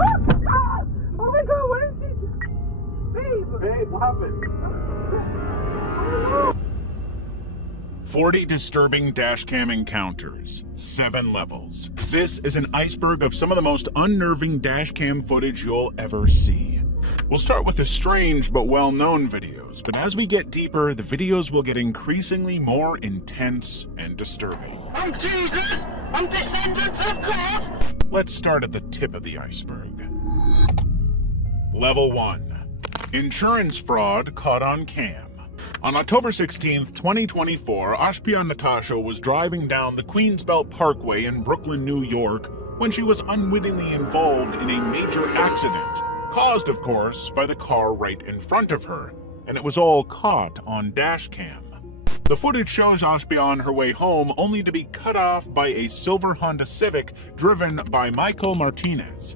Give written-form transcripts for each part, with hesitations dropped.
Oh my god, what is this? Babe, what happened? 40 disturbing dashcam encounters, 7 levels. This is an iceberg of some of the most unnerving dashcam footage you'll ever see. We'll start with the strange but well-known videos, but as we get deeper, the videos will get increasingly more intense and disturbing. I'm Jesus! I'm descendant of God! Let's start at the tip of the iceberg. Level 1. Insurance fraud caught on cam. On October 16, 2024, Ashpia Natasha was driving down the Queensbelt Parkway in Brooklyn, New York, when she was unwittingly involved in a major accident, caused, of course, by the car right in front of her, and it was all caught on dashcam. The footage shows Ashpia on her way home, only to be cut off by a silver Honda Civic driven by Michael Martinez.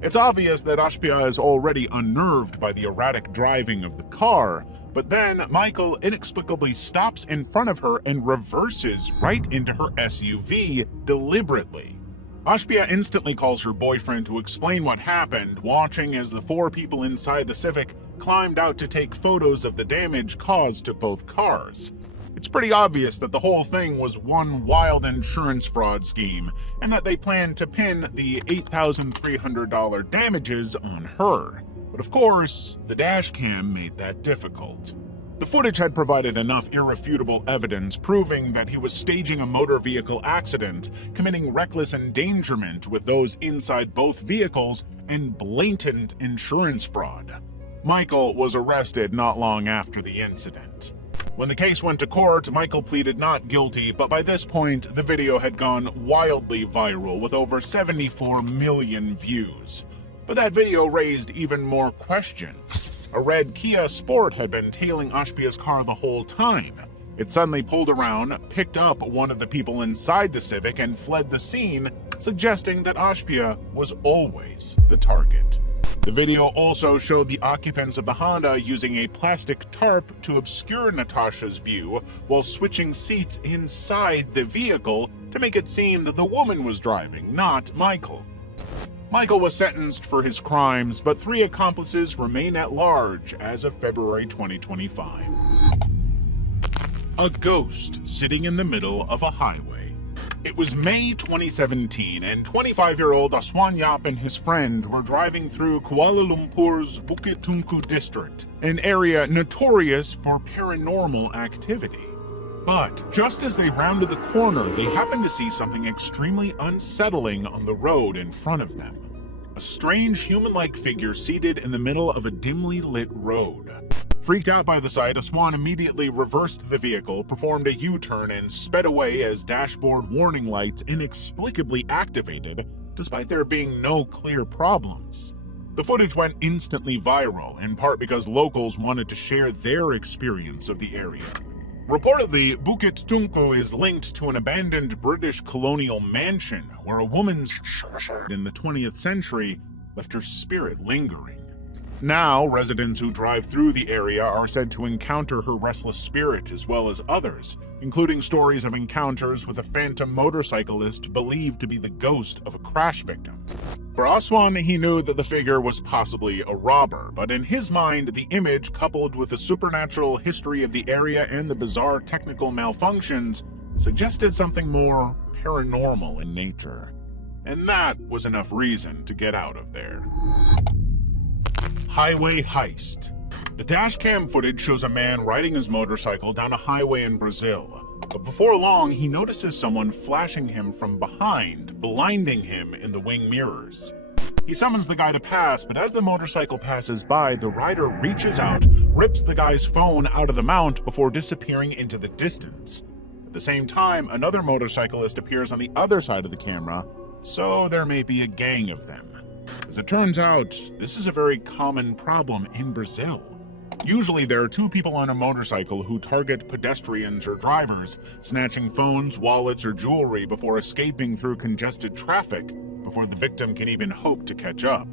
It's obvious that Ashpia is already unnerved by the erratic driving of the car, but then Michael inexplicably stops in front of her and reverses right into her SUV deliberately. Ashpia instantly calls her boyfriend to explain what happened, watching as the 4 people inside the Civic climbed out to take photos of the damage caused to both cars. It's pretty obvious that the whole thing was one wild insurance fraud scheme, and that they planned to pin the $8,300 damages on her. But of course, the dashcam made that difficult. The footage had provided enough irrefutable evidence proving that he was staging a motor vehicle accident, committing reckless endangerment with those inside both vehicles, and blatant insurance fraud. Michael was arrested not long after the incident. When the case went to court, Michael pleaded not guilty, but by this point, the video had gone wildly viral with over 74 million views. But that video raised even more questions. A red Kia Sport had been tailing Ashpia's car the whole time. It suddenly pulled around, picked up one of the people inside the Civic, and fled the scene, suggesting that Ashpia was always the target. The video also showed the occupants of the Honda using a plastic tarp to obscure Natasha's view while switching seats inside the vehicle to make it seem that the woman was driving, not Michael. Michael was sentenced for his crimes, but 3 accomplices remain at large as of February 2025. A ghost sitting in the middle of a highway. It was May 2017, and 25-year-old Aswan Yap and his friend were driving through Kuala Lumpur's Bukit Tungku district, an area notorious for paranormal activity. But just as they rounded the corner, they happened to see something extremely unsettling on the road in front of them. A strange human-like figure seated in the middle of a dimly lit road. Freaked out by the sight, Aswan immediately reversed the vehicle, performed a U-turn, and sped away as dashboard warning lights inexplicably activated, despite there being no clear problems. The footage went instantly viral, in part because locals wanted to share their experience of the area. Reportedly, Bukit Tungku is linked to an abandoned British colonial mansion where a woman's in the 20th century left her spirit lingering. Now, residents who drive through the area are said to encounter her restless spirit as well as others, including stories of encounters with a phantom motorcyclist believed to be the ghost of a crash victim. For Aswan, he knew that the figure was possibly a robber, but in his mind, the image, coupled with the supernatural history of the area and the bizarre technical malfunctions, suggested something more paranormal in nature. And that was enough reason to get out of there. Highway heist. The dashcam footage shows a man riding his motorcycle down a highway in Brazil. But before long, he notices someone flashing him from behind, blinding him in the wing mirrors. He summons the guy to pass, but as the motorcycle passes by, the rider reaches out, rips the guy's phone out of the mount before disappearing into the distance. At the same time, another motorcyclist appears on the other side of the camera, so there may be a gang of them. As it turns out, this is a very common problem in Brazil. Usually there are 2 people on a motorcycle who target pedestrians or drivers, snatching phones, wallets, or jewelry before escaping through congested traffic before the victim can even hope to catch up.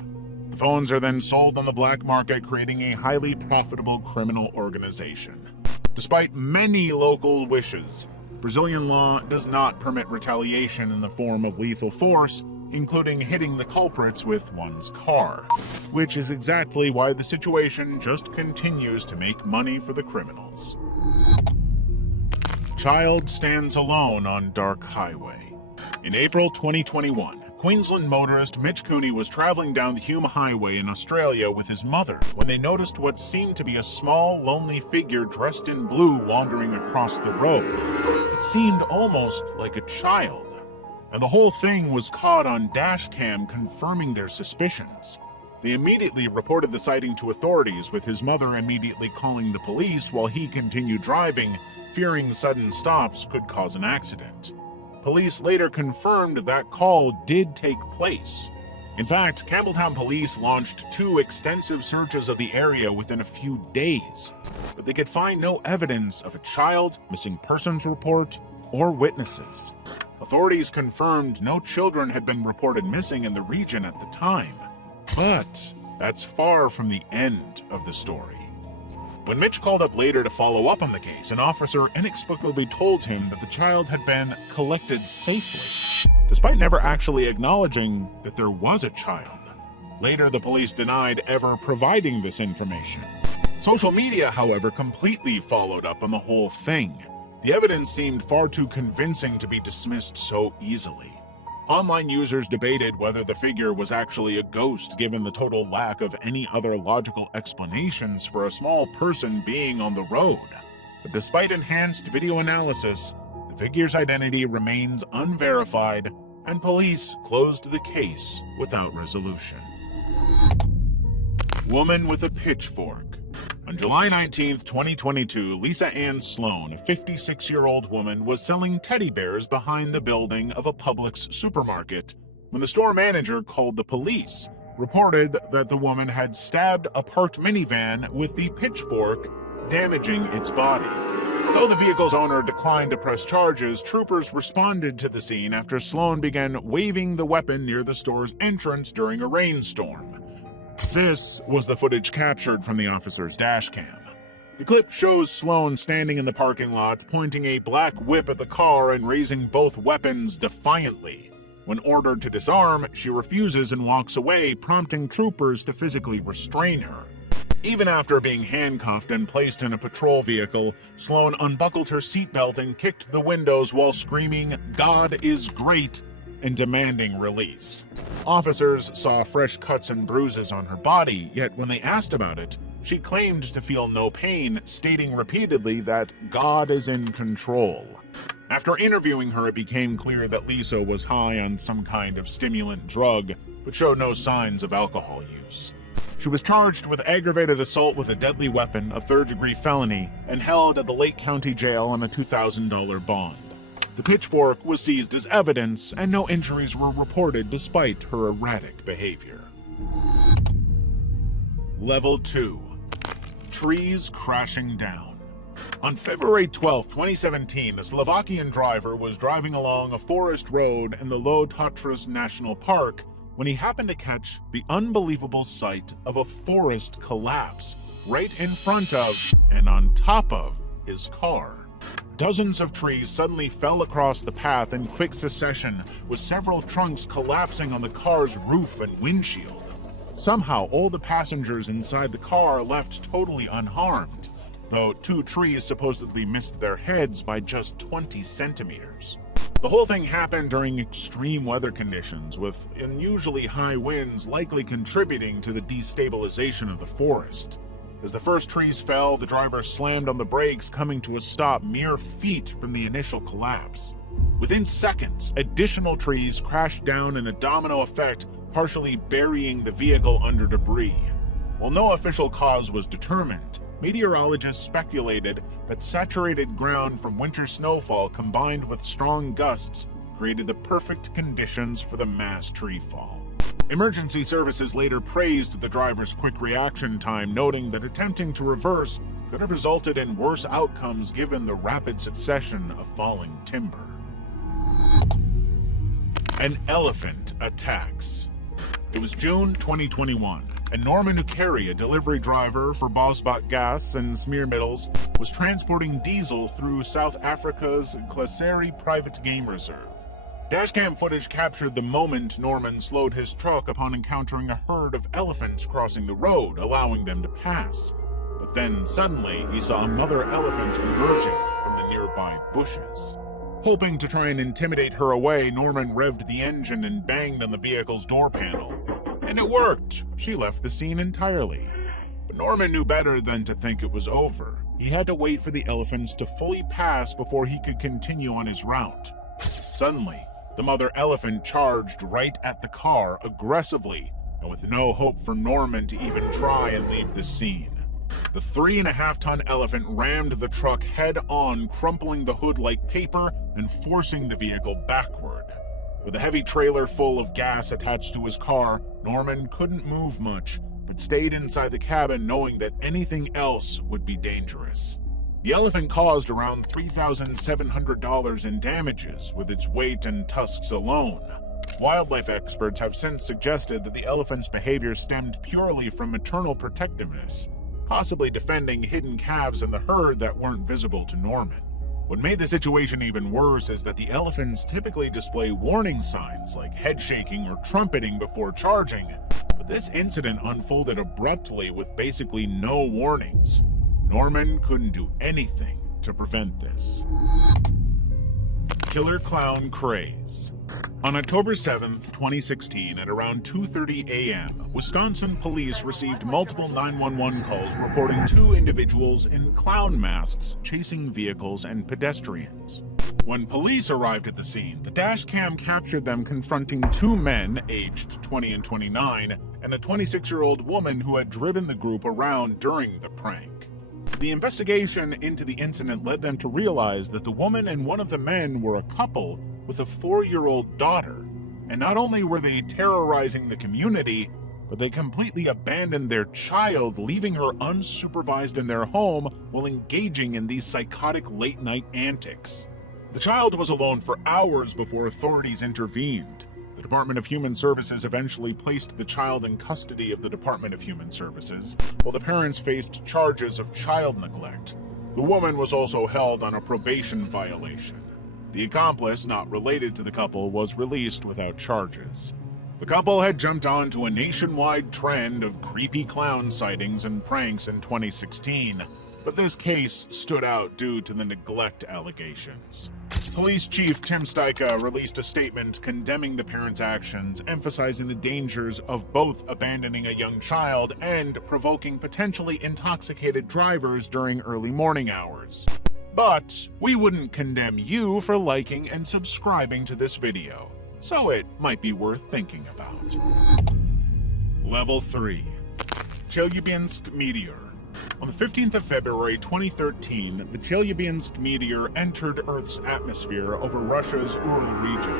The phones are then sold on the black market, creating a highly profitable criminal organization. Despite many local wishes, Brazilian law does not permit retaliation in the form of lethal force, including hitting the culprits with one's car, which is exactly why the situation just continues to make money for the criminals. Child stands alone on dark highway. In April 2021, Queensland motorist Mitch Cooney was traveling down the Hume Highway in Australia with his mother when they noticed what seemed to be a small, lonely figure dressed in blue wandering across the road. It seemed almost like a child, and the whole thing was caught on Dashcam, confirming their suspicions. They immediately reported the sighting to authorities, with his mother immediately calling the police while he continued driving, fearing sudden stops could cause an accident. Police later confirmed that call did take place. In fact, Campbelltown police launched 2 extensive searches of the area within a few days, but they could find no evidence of a child, missing persons report, or witnesses. Authorities confirmed no children had been reported missing in the region at the time. But that's far from the end of the story. When Mitch called up later to follow up on the case, an officer inexplicably told him that the child had been collected safely, despite never actually acknowledging that there was a child. Later, the police denied ever providing this information. Social media, however, completely followed up on the whole thing. The evidence seemed far too convincing to be dismissed so easily. Online users debated whether the figure was actually a ghost, given the total lack of any other logical explanations for a small person being on the road. But despite enhanced video analysis, the figure's identity remains unverified, and police closed the case without resolution. Woman with a pitchfork. On July 19, 2022, Lisa Ann Sloan, a 56-year-old woman, was selling teddy bears behind the building of a Publix supermarket when the store manager called the police, reported that the woman had stabbed a parked minivan with the pitchfork, damaging its body. Though the vehicle's owner declined to press charges, troopers responded to the scene after Sloan began waving the weapon near the store's entrance during a rainstorm. This was the footage captured from the officer's dashcam. The clip shows Sloan standing in the parking lot, pointing a black whip at the car and raising both weapons defiantly. When ordered to disarm, she refuses and walks away, prompting troopers to physically restrain her. Even after being handcuffed and placed in a patrol vehicle, Sloan unbuckled her seatbelt and kicked the windows while screaming, "God is great," and demanding release. Officers saw fresh cuts and bruises on her body, yet when they asked about it, she claimed to feel no pain, stating repeatedly that God is in control. After interviewing her, it became clear that Lisa was high on some kind of stimulant drug, but showed no signs of alcohol use. She was charged with aggravated assault with a deadly weapon, a third-degree felony, and held at the Lake County Jail on a $2,000 bond. The pitchfork was seized as evidence, and no injuries were reported despite her erratic behavior. Level 2. Trees crashing down. On February 12, 2017, a Slovakian driver was driving along a forest road in the Low Tatras National Park when he happened to catch the unbelievable sight of a forest collapse right in front of and on top of his car. Dozens of trees suddenly fell across the path in quick succession, with several trunks collapsing on the car's roof and windshield. Somehow, all the passengers inside the car left totally unharmed, though 2 trees supposedly missed their heads by just 20 centimeters. The whole thing happened during extreme weather conditions, with unusually high winds likely contributing to the destabilization of the forest. As the first trees fell, the driver slammed on the brakes, coming to a stop mere feet from the initial collapse. Within seconds, additional trees crashed down in a domino effect, partially burying the vehicle under debris. While no official cause was determined, meteorologists speculated that saturated ground from winter snowfall combined with strong gusts created the perfect conditions for the mass tree fall. Emergency services later praised the driver's quick reaction time, noting that attempting to reverse could have resulted in worse outcomes given the rapid succession of falling timber. An elephant attacks. It was June 2021, and Norman Ukeri, a delivery driver for Bosbach Gas and Smearmiddels, was transporting diesel through South Africa's Klaseri Private Game Reserve. Dashcam footage captured the moment Norman slowed his truck upon encountering a herd of elephants crossing the road, allowing them to pass. But then, suddenly, he saw a mother elephant emerging from the nearby bushes. Hoping to try and intimidate her away, Norman revved the engine and banged on the vehicle's door panel. And it worked. She left the scene entirely. But Norman knew better than to think it was over. He had to wait for the elephants to fully pass before he could continue on his route. Suddenly, the mother elephant charged right at the car aggressively, and with no hope for Norman to even try and leave the scene. The 3.5-ton elephant rammed the truck head-on, crumpling the hood like paper and forcing the vehicle backward. With a heavy trailer full of gas attached to his car, Norman couldn't move much, but stayed inside the cabin knowing that anything else would be dangerous. The elephant caused around $3,700 in damages with its weight and tusks alone. Wildlife experts have since suggested that the elephant's behavior stemmed purely from maternal protectiveness, possibly defending hidden calves in the herd that weren't visible to Norman. What made the situation even worse is that the elephants typically display warning signs like head shaking or trumpeting before charging, but this incident unfolded abruptly with basically no warnings. Norman couldn't do anything to prevent this. Killer clown craze. On October 7, 2016, at around 2:30 a.m., Wisconsin police received multiple 911 calls reporting 2 individuals in clown masks chasing vehicles and pedestrians. When police arrived at the scene, the dashcam captured them confronting 2 men, aged 20 and 29, and a 26-year-old woman who had driven the group around during the prank. The investigation into the incident led them to realize that the woman and one of the men were a couple with a 4-year-old daughter, and not only were they terrorizing the community, but they completely abandoned their child, leaving her unsupervised in their home while engaging in these psychotic late-night antics. The child was alone for hours before authorities intervened. The Department of Human Services eventually placed the child in custody of the Department of Human Services, while the parents faced charges of child neglect. The woman was also held on a probation violation. The accomplice, not related to the couple, was released without charges. The couple had jumped onto a nationwide trend of creepy clown sightings and pranks in 2016, but this case stood out due to the neglect allegations. Police Chief Tim Stajka released a statement condemning the parents' actions, emphasizing the dangers of both abandoning a young child and provoking potentially intoxicated drivers during early morning hours. But we wouldn't condemn you for liking and subscribing to this video, so it might be worth thinking about. Level 3. Chelyabinsk Meteor. On the 15th of February 2013, the Chelyabinsk meteor entered Earth's atmosphere over Russia's Ural region.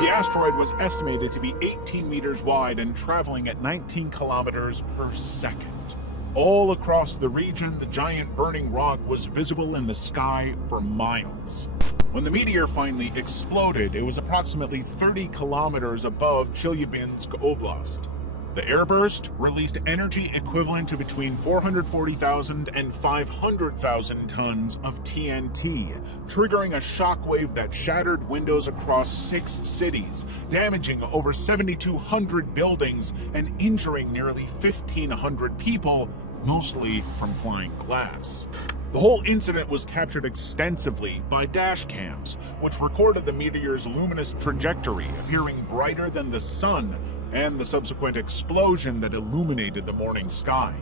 The asteroid was estimated to be 18 meters wide and traveling at 19 kilometers per second. All across the region, the giant burning rock was visible in the sky for miles. When the meteor finally exploded, it was approximately 30 kilometers above Chelyabinsk Oblast. The airburst released energy equivalent to between 440,000 and 500,000 tons of TNT, triggering a shockwave that shattered windows across 6 cities, damaging over 7,200 buildings and injuring nearly 1,500 people, mostly from flying glass. The whole incident was captured extensively by dashcams, which recorded the meteor's luminous trajectory appearing brighter than the sun, and the subsequent explosion that illuminated the morning sky.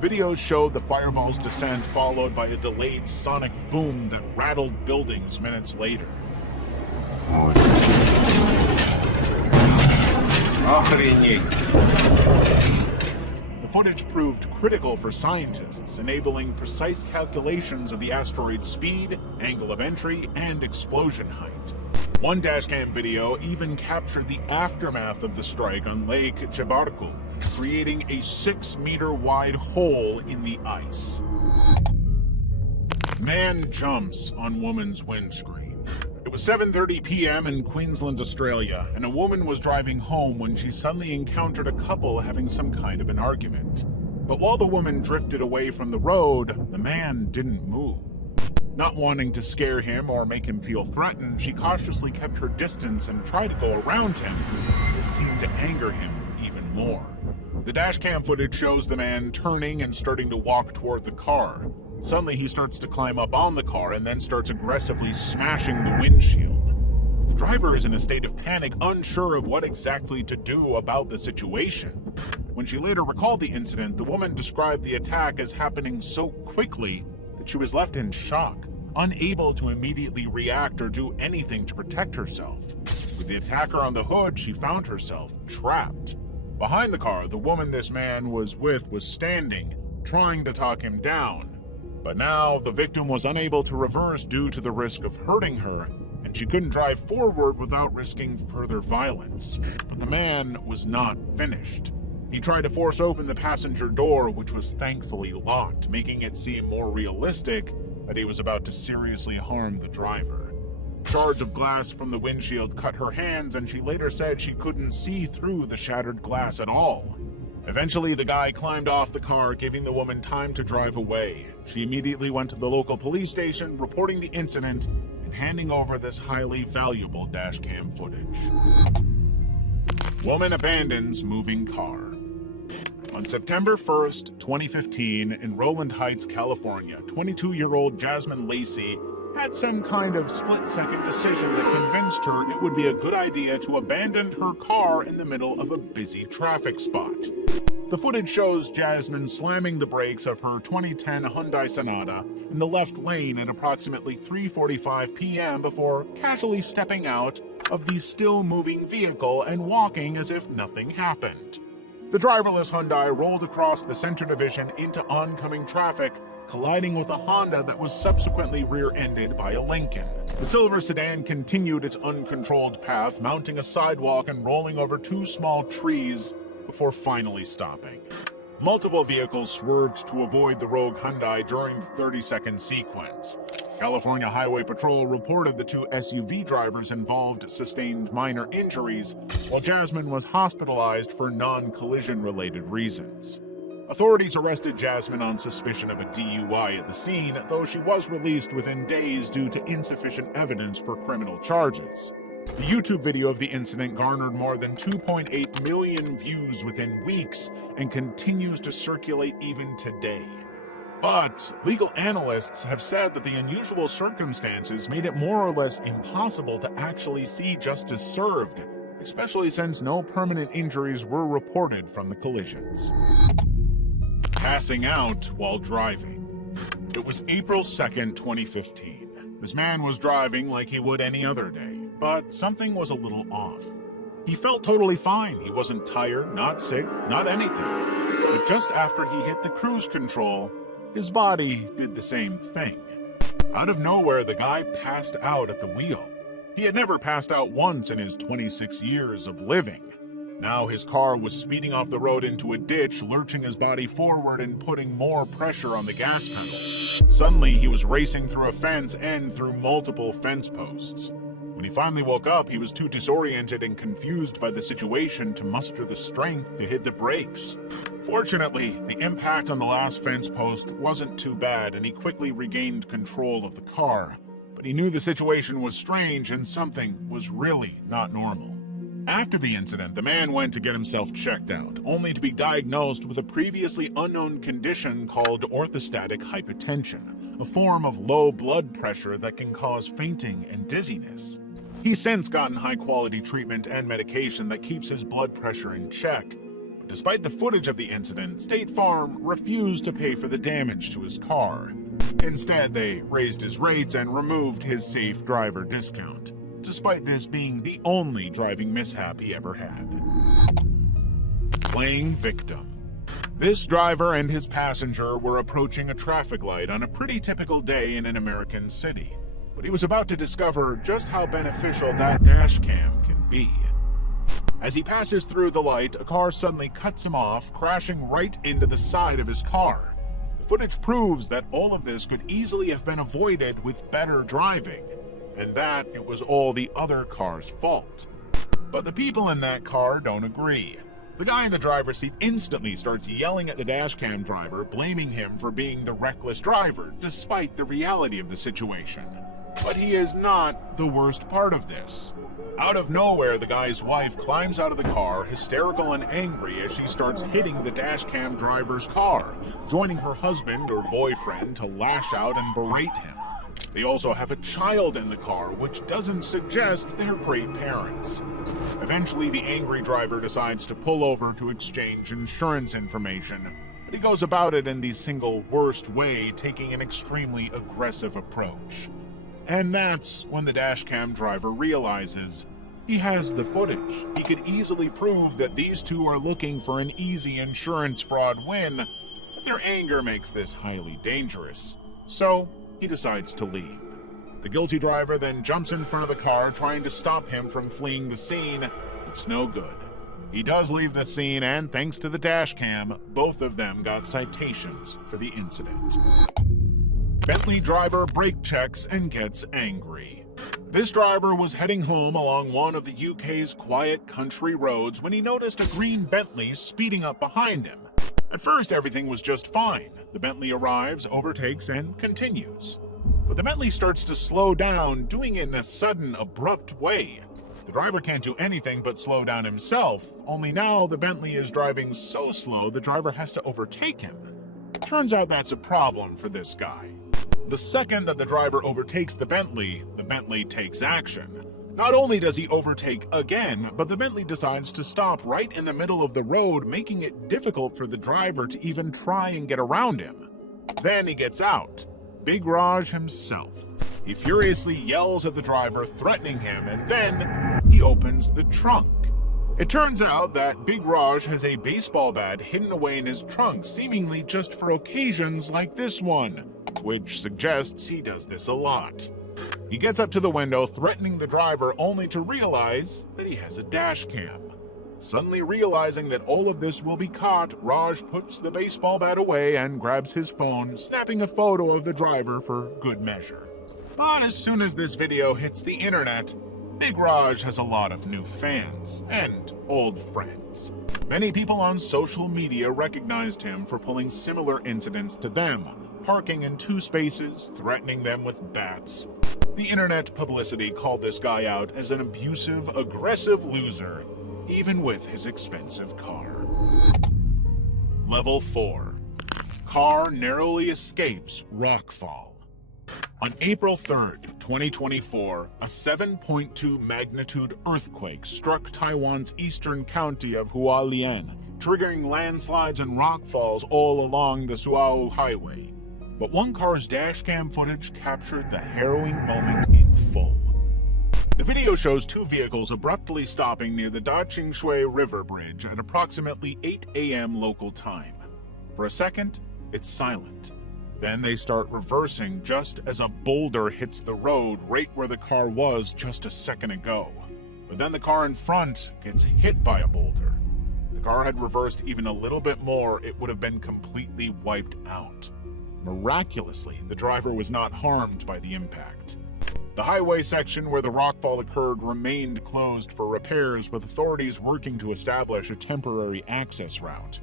Videos showed the fireball's descent followed by a delayed sonic boom that rattled buildings minutes later. The footage proved critical for scientists, enabling precise calculations of the asteroid's speed, angle of entry, and explosion height. One dashcam video even captured the aftermath of the strike on Lake Chebarkul, creating a 6-meter-wide hole in the ice. Man jumps on woman's windscreen. It was 7:30 p.m. in Queensland, Australia, and a woman was driving home when she suddenly encountered a couple having some kind of an argument. But while the woman drifted away from the road, the man didn't move. Not wanting to scare him or make him feel threatened, she cautiously kept her distance and tried to go around him. It seemed to anger him even more. The dashcam footage shows the man turning and starting to walk toward the car. Suddenly, he starts to climb up on the car and then starts aggressively smashing the windshield. The driver is in a state of panic, unsure of what exactly to do about the situation. When she later recalled the incident, the woman described the attack as happening so quickly that she was left in shock, unable to immediately react or do anything to protect herself. With the attacker on the hood, she found herself trapped. Behind the car, the woman this man was with was standing, trying to talk him down. But now, the victim was unable to reverse due to the risk of hurting her, and she couldn't drive forward without risking further violence. But the man was not finished. He tried to force open the passenger door, which was thankfully locked, making it seem more realistic that he was about to seriously harm the driver. Shards of glass from the windshield cut her hands, and she later said she couldn't see through the shattered glass at all. Eventually, the guy climbed off the car, giving the woman time to drive away. She immediately went to the local police station, reporting the incident and handing over this highly valuable dashcam footage. Woman abandons moving car. On September 1st, 2015, in Rowland Heights, California, 22-year-old Jasmine Lacey had some kind of split-second decision that convinced her it would be a good idea to abandon her car in the middle of a busy traffic spot. The footage shows Jasmine slamming the brakes of her 2010 Hyundai Sonata in the left lane at approximately 3:45 p.m. before casually stepping out of the still-moving vehicle and walking as if nothing happened. The driverless Hyundai rolled across the center division into oncoming traffic, colliding with a Honda that was subsequently rear-ended by a Lincoln. The silver sedan continued its uncontrolled path, mounting a sidewalk and rolling over two small trees before finally stopping. Multiple vehicles swerved to avoid the rogue Hyundai during the 30-second sequence. California Highway Patrol reported the two SUV drivers involved sustained minor injuries, while Jasmine was hospitalized for non-collision-related reasons. Authorities arrested Jasmine on suspicion of a DUI at the scene, though she was released within days due to insufficient evidence for criminal charges. The YouTube video of the incident garnered more than 2.8 million views within weeks and continues to circulate even today. But legal analysts have said that the unusual circumstances made it more or less impossible to actually see justice served, especially since no permanent injuries were reported from the collisions. Passing out while driving. It was April 2nd, 2015. This man was driving like he would any other day, but something was a little off. He felt totally fine. He wasn't tired, not sick, not anything. But just after he hit the cruise control, his body did the same thing. Out of nowhere, the guy passed out at the wheel. He had never passed out once in his 26 years of living. Now his car was speeding off the road into a ditch, lurching his body forward and putting more pressure on the gas pedal. Suddenly, he was racing through a fence and through multiple fence posts. When he finally woke up, he was too disoriented and confused by the situation to muster the strength to hit the brakes. Fortunately, the impact on the last fence post wasn't too bad, and he quickly regained control of the car. But he knew the situation was strange and something was really not normal. After the incident, the man went to get himself checked out, only to be diagnosed with a previously unknown condition called orthostatic hypotension, a form of low blood pressure that can cause fainting and dizziness. He's since gotten high-quality treatment and medication that keeps his blood pressure in check. But despite the footage of the incident, State Farm refused to pay for the damage to his car. Instead, they raised his rates and removed his safe driver discount, despite this being the only driving mishap he ever had. Playing victim. This driver and his passenger were approaching a traffic light on a pretty typical day in an American city, but he was about to discover just how beneficial that dashcam can be. As he passes through the light, a car suddenly cuts him off, crashing right into the side of his car. The footage proves that all of this could easily have been avoided with better driving, and that it was all the other car's fault. But the people in that car don't agree. The guy in the driver's seat instantly starts yelling at the dashcam driver, blaming him for being the reckless driver, despite the reality of the situation. But he is not the worst part of this. Out of nowhere, the guy's wife climbs out of the car, hysterical and angry as she starts hitting the dashcam driver's car, joining her husband or boyfriend to lash out and berate him. They also have a child in the car, which doesn't suggest they're great parents. Eventually, the angry driver decides to pull over to exchange insurance information, but he goes about it in the single worst way, taking an extremely aggressive approach. And that's when the dashcam driver realizes he has the footage. He could easily prove that these two are looking for an easy insurance fraud win, but their anger makes this highly dangerous. So he decides to leave. The guilty driver then jumps in front of the car, trying to stop him from fleeing the scene. It's no good. He does leave the scene, and thanks to the dashcam, both of them got citations for the incident. Bentley driver brake checks and gets angry. This driver was heading home along one of the UK's quiet country roads when he noticed a green Bentley speeding up behind him. At first, everything was just fine. The Bentley arrives, overtakes, and continues. But the Bentley starts to slow down, doing it in a sudden, abrupt way. The driver can't do anything but slow down himself, only now the Bentley is driving so slow the driver has to overtake him. Turns out that's a problem for this guy. The second that the driver overtakes the Bentley takes action. Not only does he overtake again, but the Bentley decides to stop right in the middle of the road, making it difficult for the driver to even try and get around him. Then he gets out. Big Raj himself. He furiously yells at the driver, threatening him, and then he opens the trunk. It turns out that Big Raj has a baseball bat hidden away in his trunk, seemingly just for occasions like this one, which suggests he does this a lot. He gets up to the window, threatening the driver, only to realize that he has a dash cam. Suddenly realizing that all of this will be caught, Raj puts the baseball bat away and grabs his phone, snapping a photo of the driver for good measure. But as soon as this video hits the internet, Big Raj has a lot of new fans and old friends. Many people on social media recognized him for pulling similar incidents to them, parking in two spaces, threatening them with bats. The internet publicity called this guy out as an abusive, aggressive loser, even with his expensive car. Level 4. Car narrowly escapes rockfall. On April 3rd, 2024, a 7.2 magnitude earthquake struck Taiwan's eastern county of Hualien, triggering landslides and rockfalls all along the Suao Highway. But one car's dashcam footage captured the harrowing moment in full. The video shows two vehicles abruptly stopping near the Daqingshui River Bridge at approximately 8 a.m. local time. For a second, it's silent. Then they start reversing just as a boulder hits the road right where the car was just a second ago. But then the car in front gets hit by a boulder. If the car had reversed even a little bit more, it would have been completely wiped out. Miraculously, the driver was not harmed by the impact. The highway section where the rockfall occurred remained closed for repairs, with authorities working to establish a temporary access route.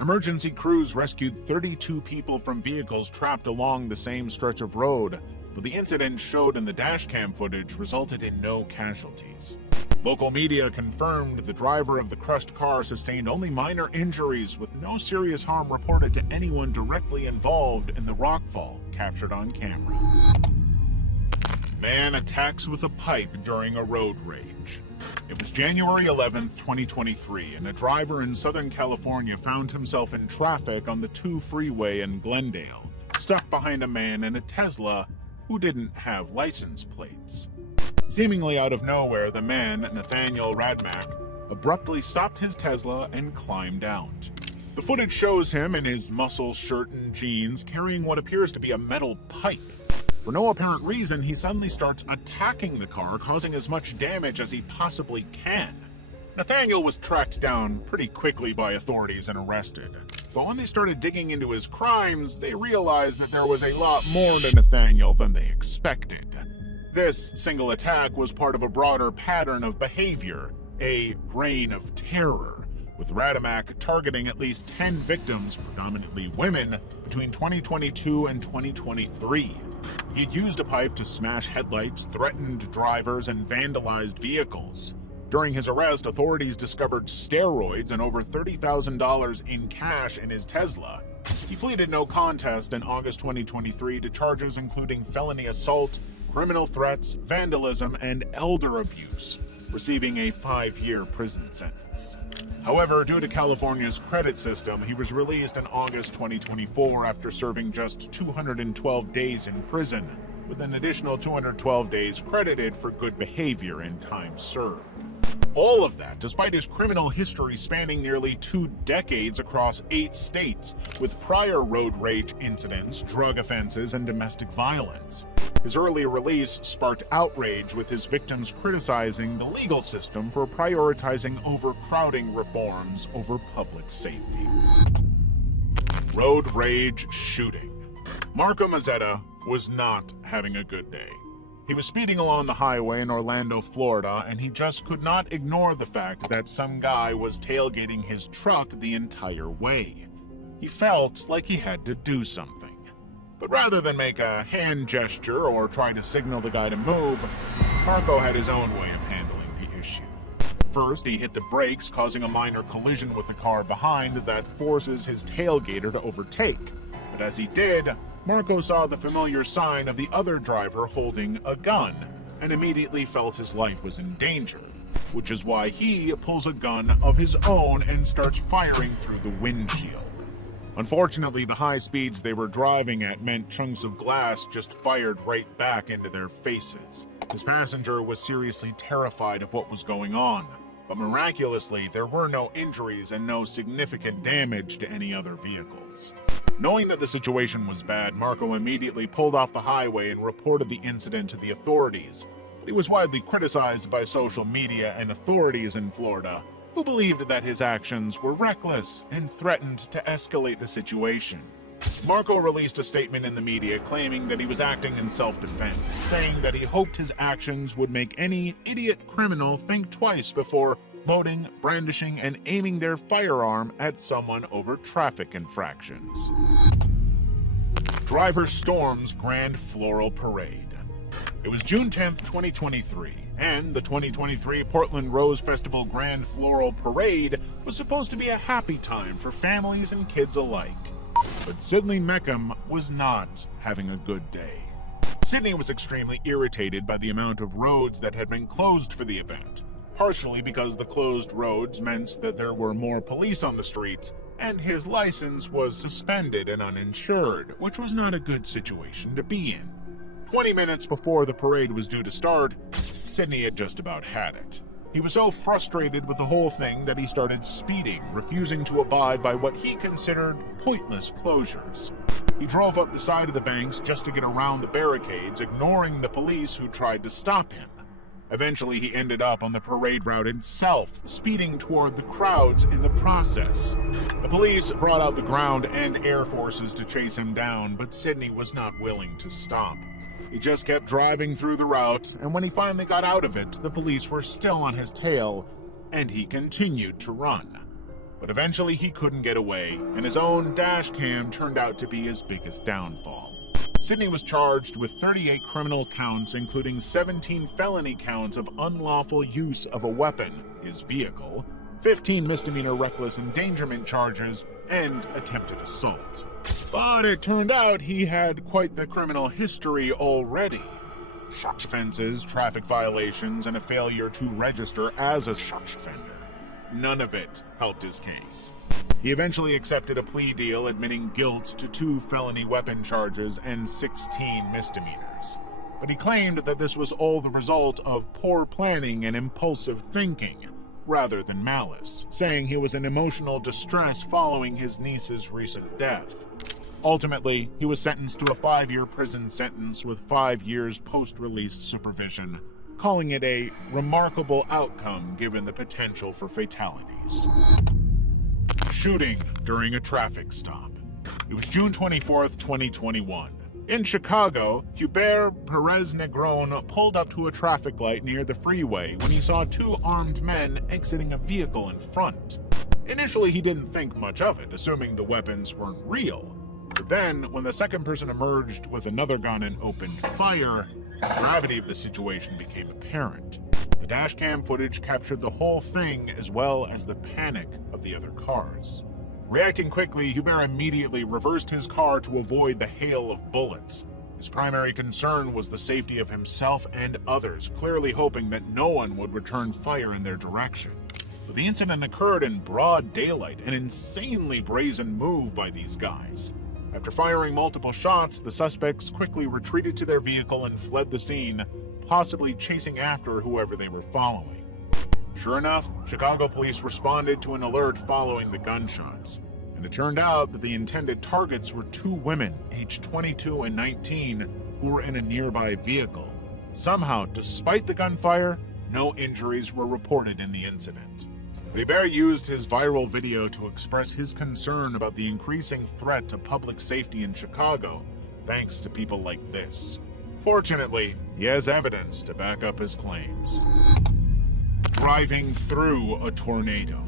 Emergency crews rescued 32 people from vehicles trapped along the same stretch of road, but the incident showed in the dashcam footage resulted in no casualties. Local media confirmed the driver of the crushed car sustained only minor injuries, with no serious harm reported to anyone directly involved in the rockfall captured on camera. Man attacks with a pipe during a road rage. It was January 11th, 2023, and a driver in Southern California found himself in traffic on the 2 freeway in Glendale, stuck behind a man in a Tesla who didn't have license plates. Seemingly out of nowhere, the man, Nathaniel Radmack, abruptly stopped his Tesla and climbed out. The footage shows him in his muscle shirt and jeans carrying what appears to be a metal pipe. For no apparent reason, he suddenly starts attacking the car, causing as much damage as he possibly can. Nathaniel was tracked down pretty quickly by authorities and arrested. But when they started digging into his crimes, they realized that there was a lot more to Nathaniel than they expected. This single attack was part of a broader pattern of behavior, a reign of terror, with Radamak targeting at least 10 victims, predominantly women, between 2022 and 2023. He'd used a pipe to smash headlights, threatened drivers, and vandalized vehicles. During his arrest, authorities discovered steroids and over $30,000 in cash in his Tesla. He pleaded no contest in August 2023 to charges including felony assault, criminal threats, vandalism, and elder abuse, receiving a 5-year prison sentence. However, due to California's credit system, he was released in August 2024 after serving just 212 days in prison, with an additional 212 days credited for good behavior and time served. All of that despite his criminal history spanning nearly 2 decades across 8 states, with prior road rage incidents, drug offenses, and domestic violence. His early release sparked outrage, with his victims criticizing the legal system for prioritizing overcrowding reforms over public safety. Road rage shooting. Marco Mazzetta was not having a good day. He was speeding along the highway in Orlando, Florida, and he just could not ignore the fact that some guy was tailgating his truck the entire way. He felt like he had to do something. But rather than make a hand gesture or try to signal the guy to move, Marco had his own way of handling the issue. First, he hit the brakes, causing a minor collision with the car behind that forces his tailgater to overtake. But as he did, Marco saw the familiar sign of the other driver holding a gun, and immediately felt his life was in danger, which is why he pulls a gun of his own and starts firing through the windshield. Unfortunately, the high speeds they were driving at meant chunks of glass just fired right back into their faces. His passenger was seriously terrified of what was going on, but miraculously, there were no injuries and no significant damage to any other vehicles. Knowing that the situation was bad, Marco immediately pulled off the highway and reported the incident to the authorities. But he was widely criticized by social media and authorities in Florida, who believed that his actions were reckless and threatened to escalate the situation. Marco released a statement in the media claiming that he was acting in self-defense, saying that he hoped his actions would make any idiot criminal think twice before loading, brandishing, and aiming their firearm at someone over traffic infractions. Driver storms Grand Floral Parade. It was June 10th, 2023, and the 2023 Portland Rose Festival Grand Floral Parade was supposed to be a happy time for families and kids alike. But Sydney Meckham was not having a good day. Sydney was extremely irritated by the amount of roads that had been closed for the event, partially because the closed roads meant that there were more police on the streets, and his license was suspended and uninsured, which was not a good situation to be in. 20 minutes before the parade was due to start, Sydney had just about had it. He was so frustrated with the whole thing that he started speeding, refusing to abide by what he considered pointless closures. He drove up the side of the banks just to get around the barricades, ignoring the police who tried to stop him. Eventually, he ended up on the parade route itself, speeding toward the crowds in the process. The police brought out the ground and air forces to chase him down, but Sydney was not willing to stop. He just kept driving through the route, and when he finally got out of it, the police were still on his tail, and he continued to run. But eventually he couldn't get away, and his own Dashcam turned out to be his biggest downfall. Sydney was charged with 38 criminal counts, including 17 felony counts of unlawful use of a weapon, his vehicle, 15 misdemeanor reckless endangerment charges, and attempted assault. But it turned out he had quite the criminal history already. Offenses, traffic violations, and a failure to register as a offender. None of it helped his case. He eventually accepted a plea deal admitting guilt to 2 felony weapon charges and 16 misdemeanors. But he claimed that this was all the result of poor planning and impulsive thinking, rather than malice, saying he was in emotional distress following his niece's recent death. Ultimately, he was sentenced to a 5-year prison sentence with 5 years post-release supervision, calling it a remarkable outcome given the potential for fatalities. Shooting during a traffic stop. It was June 24th, 2021. In Chicago, Hubert Perez Negron pulled up to a traffic light near the freeway when he saw 2 armed men exiting a vehicle in front. Initially, he didn't think much of it, assuming the weapons weren't real. But then, when the second person emerged with another gun and opened fire, the gravity of the situation became apparent. The dashcam footage captured the whole thing as well as the panic of the other cars. Reacting quickly, Hubert immediately reversed his car to avoid the hail of bullets. His primary concern was the safety of himself and others, clearly hoping that no one would return fire in their direction. But the incident occurred in broad daylight, an insanely brazen move by these guys. After firing multiple shots, the suspects quickly retreated to their vehicle and fled the scene, possibly chasing after whoever they were following. Sure enough, Chicago police responded to an alert following the gunshots, and it turned out that the intended targets were two women, aged 22 and 19, who were in a nearby vehicle. Somehow, despite the gunfire, no injuries were reported in the incident. Hubert used his viral video to express his concern about the increasing threat to public safety in Chicago, thanks to people like this. Fortunately, he has evidence to back up his claims. Driving through a tornado.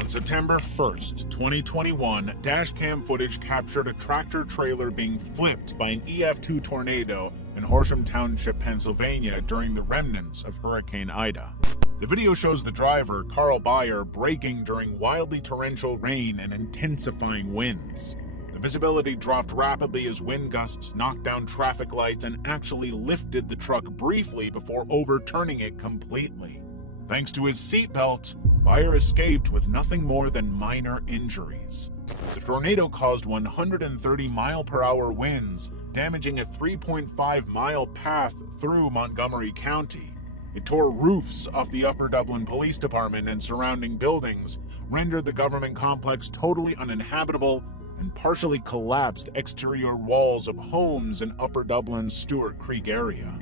On September 1st, 2021, dashcam footage captured a tractor-trailer being flipped by an EF2 tornado in Horsham Township, Pennsylvania during the remnants of Hurricane Ida. The video shows the driver, Carl Bayer, braking during wildly torrential rain and intensifying winds. The visibility dropped rapidly as wind gusts knocked down traffic lights and actually lifted the truck briefly before overturning it completely. Thanks to his seatbelt, Bayer escaped with nothing more than minor injuries. The tornado caused 130-mile-per-hour winds, damaging a 3.5-mile path through Montgomery County. It tore roofs off the Upper Dublin Police Department and surrounding buildings, rendered the government complex totally uninhabitable, and partially collapsed exterior walls of homes in Upper Dublin's Stewart Creek area.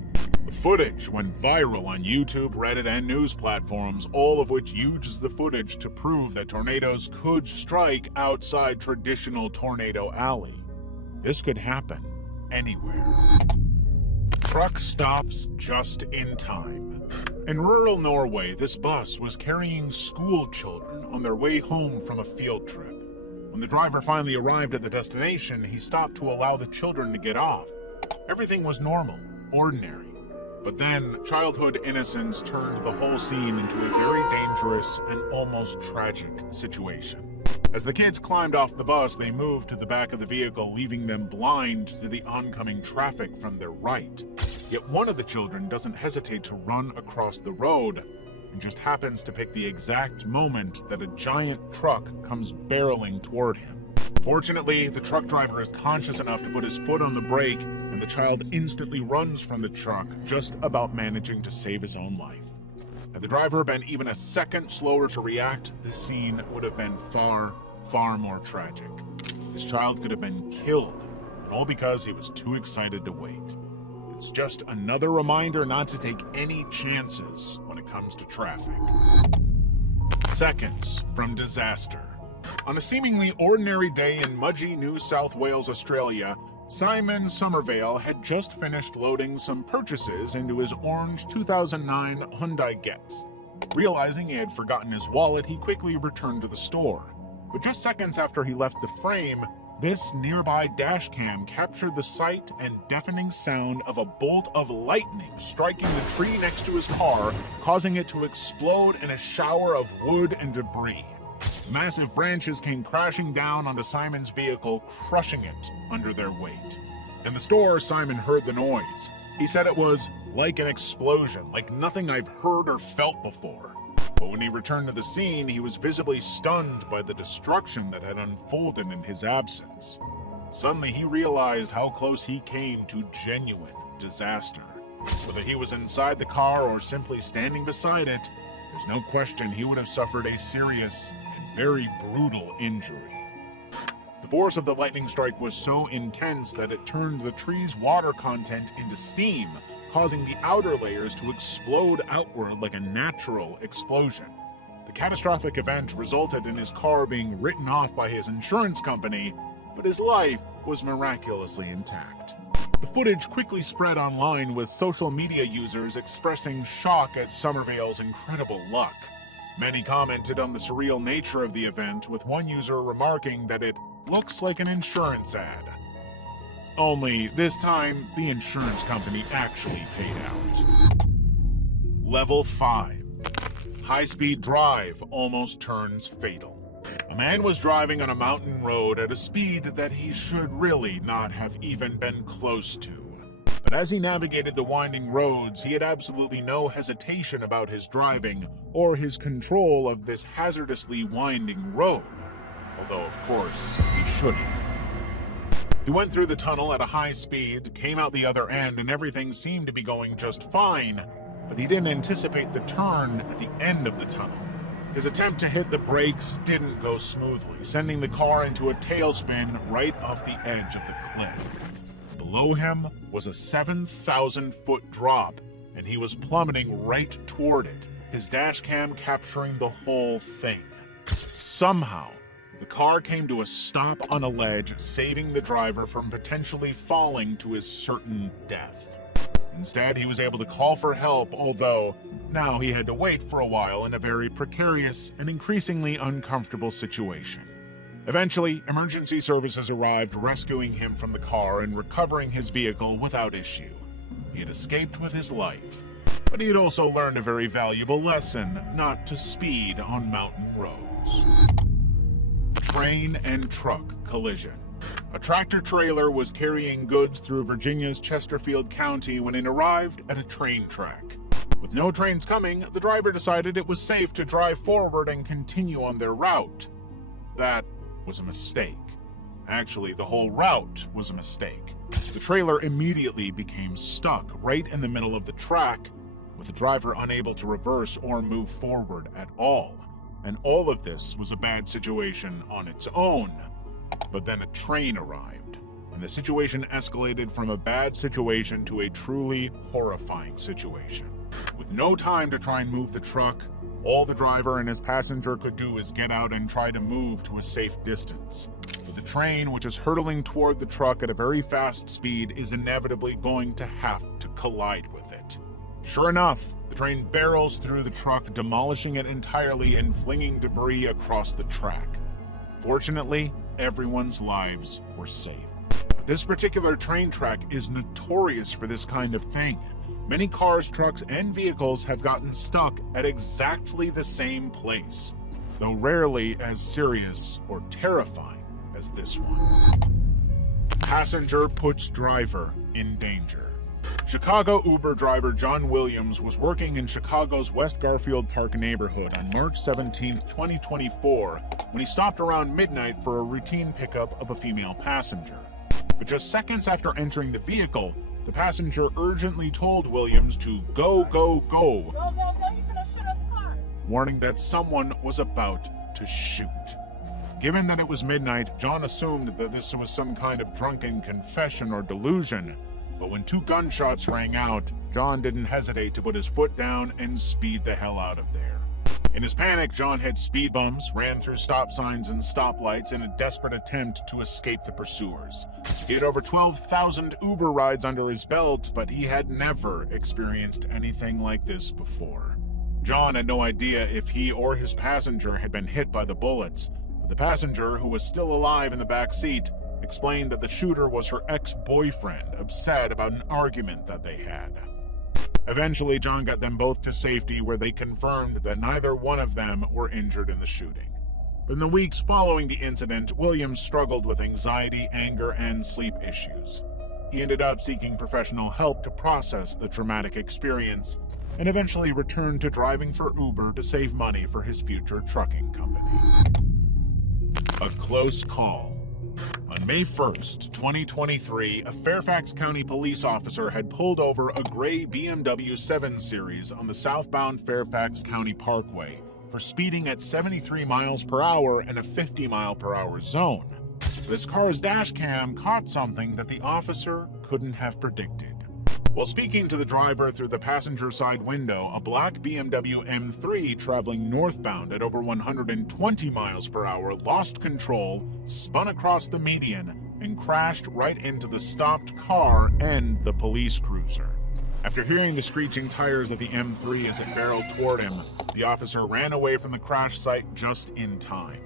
The footage went viral on YouTube, Reddit, and news platforms, all of which used the footage to prove that tornadoes could strike outside traditional Tornado Alley. This could happen anywhere. Truck stops just in time. In rural Norway, this bus was carrying school children on their way home from a field trip. When the driver finally arrived at the destination, he stopped to allow the children to get off. Everything was normal, ordinary. But then, childhood innocence turned the whole scene into a very dangerous and almost tragic situation. As the kids climbed off the bus, they moved to the back of the vehicle, leaving them blind to the oncoming traffic from their right. Yet one of the children doesn't hesitate to run across the road, and just happens to pick the exact moment that a giant truck comes barreling toward him. Fortunately, the truck driver is conscious enough to put his foot on the brake, and the child instantly runs from the truck, just about managing to save his own life. Had the driver been even a second slower to react, the scene would have been far, far more tragic. This child could have been killed, all because he was too excited to wait. It's just another reminder not to take any chances when it comes to traffic. Seconds from disaster. On a seemingly ordinary day in Mudgee, New South Wales, Australia, Simon Somervale had just finished loading some purchases into his orange 2009 Hyundai Getz. Realizing he had forgotten his wallet, he quickly returned to the store. But just seconds after he left the frame, this nearby dashcam captured the sight and deafening sound of a bolt of lightning striking the tree next to his car, causing it to explode in a shower of wood and debris. Massive branches came crashing down onto Simon's vehicle, crushing it under their weight. In the store, Simon heard the noise. He said it was like an explosion, like nothing I've heard or felt before. But when he returned to the scene, he was visibly stunned by the destruction that had unfolded in his absence. Suddenly, he realized how close he came to genuine disaster. Whether he was inside the car or simply standing beside it, there's no question he would have suffered a serious and very brutal injury. The force of the lightning strike was so intense that it turned the tree's water content into steam, causing the outer layers to explode outward like a natural explosion. The catastrophic event resulted in his car being written off by his insurance company, but his life was miraculously intact. The footage quickly spread online, with social media users expressing shock at Somervale's incredible luck. Many commented on the surreal nature of the event, with one user remarking that it looks like an insurance ad. Only this time, the insurance company actually paid out. Level 5. High-speed drive almost turns fatal. A man was driving on a mountain road at a speed that he should really not have even been close to. But as he navigated the winding roads, he had absolutely no hesitation about his driving or his control of this hazardously winding road. Although, of course, he shouldn't. He went through the tunnel at a high speed, came out the other end, and everything seemed to be going just fine, but he didn't anticipate the turn at the end of the tunnel. His attempt to hit the brakes didn't go smoothly, sending the car into a tailspin right off the edge of the cliff. Below him was a 7,000-foot drop, and he was plummeting right toward it, his dashcam capturing the whole thing. Somehow, the car came to a stop on a ledge, saving the driver from potentially falling to his certain death. Instead, he was able to call for help, although now he had to wait for a while in a very precarious and increasingly uncomfortable situation. Eventually, emergency services arrived, rescuing him from the car and recovering his vehicle without issue. He had escaped with his life, but he had also learned a very valuable lesson: not to speed on mountain roads. Train and truck collision. A tractor-trailer was carrying goods through Virginia's Chesterfield County when it arrived at a train track. With no trains coming, the driver decided it was safe to drive forward and continue on their route. That was a mistake. Actually, the whole route was a mistake. The trailer immediately became stuck right in the middle of the track, with the driver unable to reverse or move forward at all. And all of this was a bad situation on its own. But then a train arrived, and the situation escalated from a bad situation to a truly horrifying situation. With no time to try and move the truck, all the driver and his passenger could do is get out and try to move to a safe distance. But the train, which is hurtling toward the truck at a very fast speed, is inevitably going to have to collide with it. Sure enough, the train barrels through the truck, demolishing it entirely and flinging debris across the track. Fortunately, everyone's lives were safe. But this particular train track is notorious for this kind of thing. Many cars, trucks, and vehicles have gotten stuck at exactly the same place, though rarely as serious or terrifying as this one. Passenger puts driver in danger. Chicago Uber driver John Williams was working in Chicago's West Garfield Park neighborhood on March 17, 2024, when he stopped around midnight for a routine pickup of a female passenger. But just seconds after entering the vehicle, the passenger urgently told Williams to go, go, go, warning that someone was about to shoot. Given that it was midnight, John assumed that this was some kind of drunken confession or delusion. But when 2 gunshots rang out, John didn't hesitate to put his foot down and speed the hell out of there. In his panic, John hit speed bumps, ran through stop signs and stoplights in a desperate attempt to escape the pursuers. He had over 12,000 Uber rides under his belt, but he had never experienced anything like this before. John had no idea if he or his passenger had been hit by the bullets, but the passenger, who was still alive in the back seat, explained that the shooter was her ex-boyfriend, upset about an argument that they had. Eventually, John got them both to safety, where they confirmed that neither one of them were injured in the shooting. But in the weeks following the incident, Williams struggled with anxiety, anger, and sleep issues. He ended up seeking professional help to process the traumatic experience, and eventually returned to driving for Uber to save money for his future trucking company. A close call. On May 1st, 2023, a Fairfax County police officer had pulled over a gray BMW 7 Series on the southbound Fairfax County Parkway for speeding at 73 miles per hour in a 50 mile per hour zone. This car's dash cam caught something that the officer couldn't have predicted. While speaking to the driver through the passenger side window, a black BMW M3 traveling northbound at over 120 miles per hour lost control, spun across the median, and crashed right into the stopped car and the police cruiser. After hearing the screeching tires of the M3 as it barreled toward him, the officer ran away from the crash site just in time.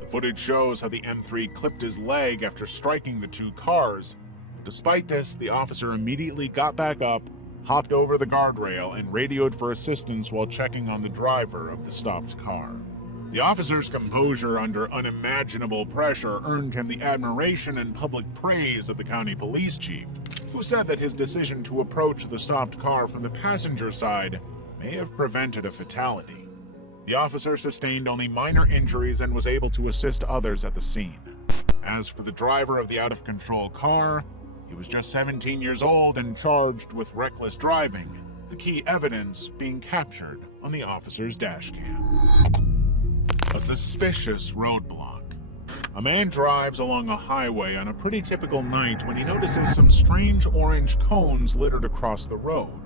The footage shows how the M3 clipped his leg after striking the two cars. Despite this, the officer immediately got back up, hopped over the guardrail, and radioed for assistance while checking on the driver of the stopped car. The officer's composure under unimaginable pressure earned him the admiration and public praise of the county police chief, who said that his decision to approach the stopped car from the passenger side may have prevented a fatality. The officer sustained only minor injuries and was able to assist others at the scene. As for the driver of the out-of-control car, he was just 17 years old and charged with reckless driving, the key evidence being captured on the officer's dashcam. A suspicious roadblock. A man drives along a highway on a pretty typical night when he notices some strange orange cones littered across the road.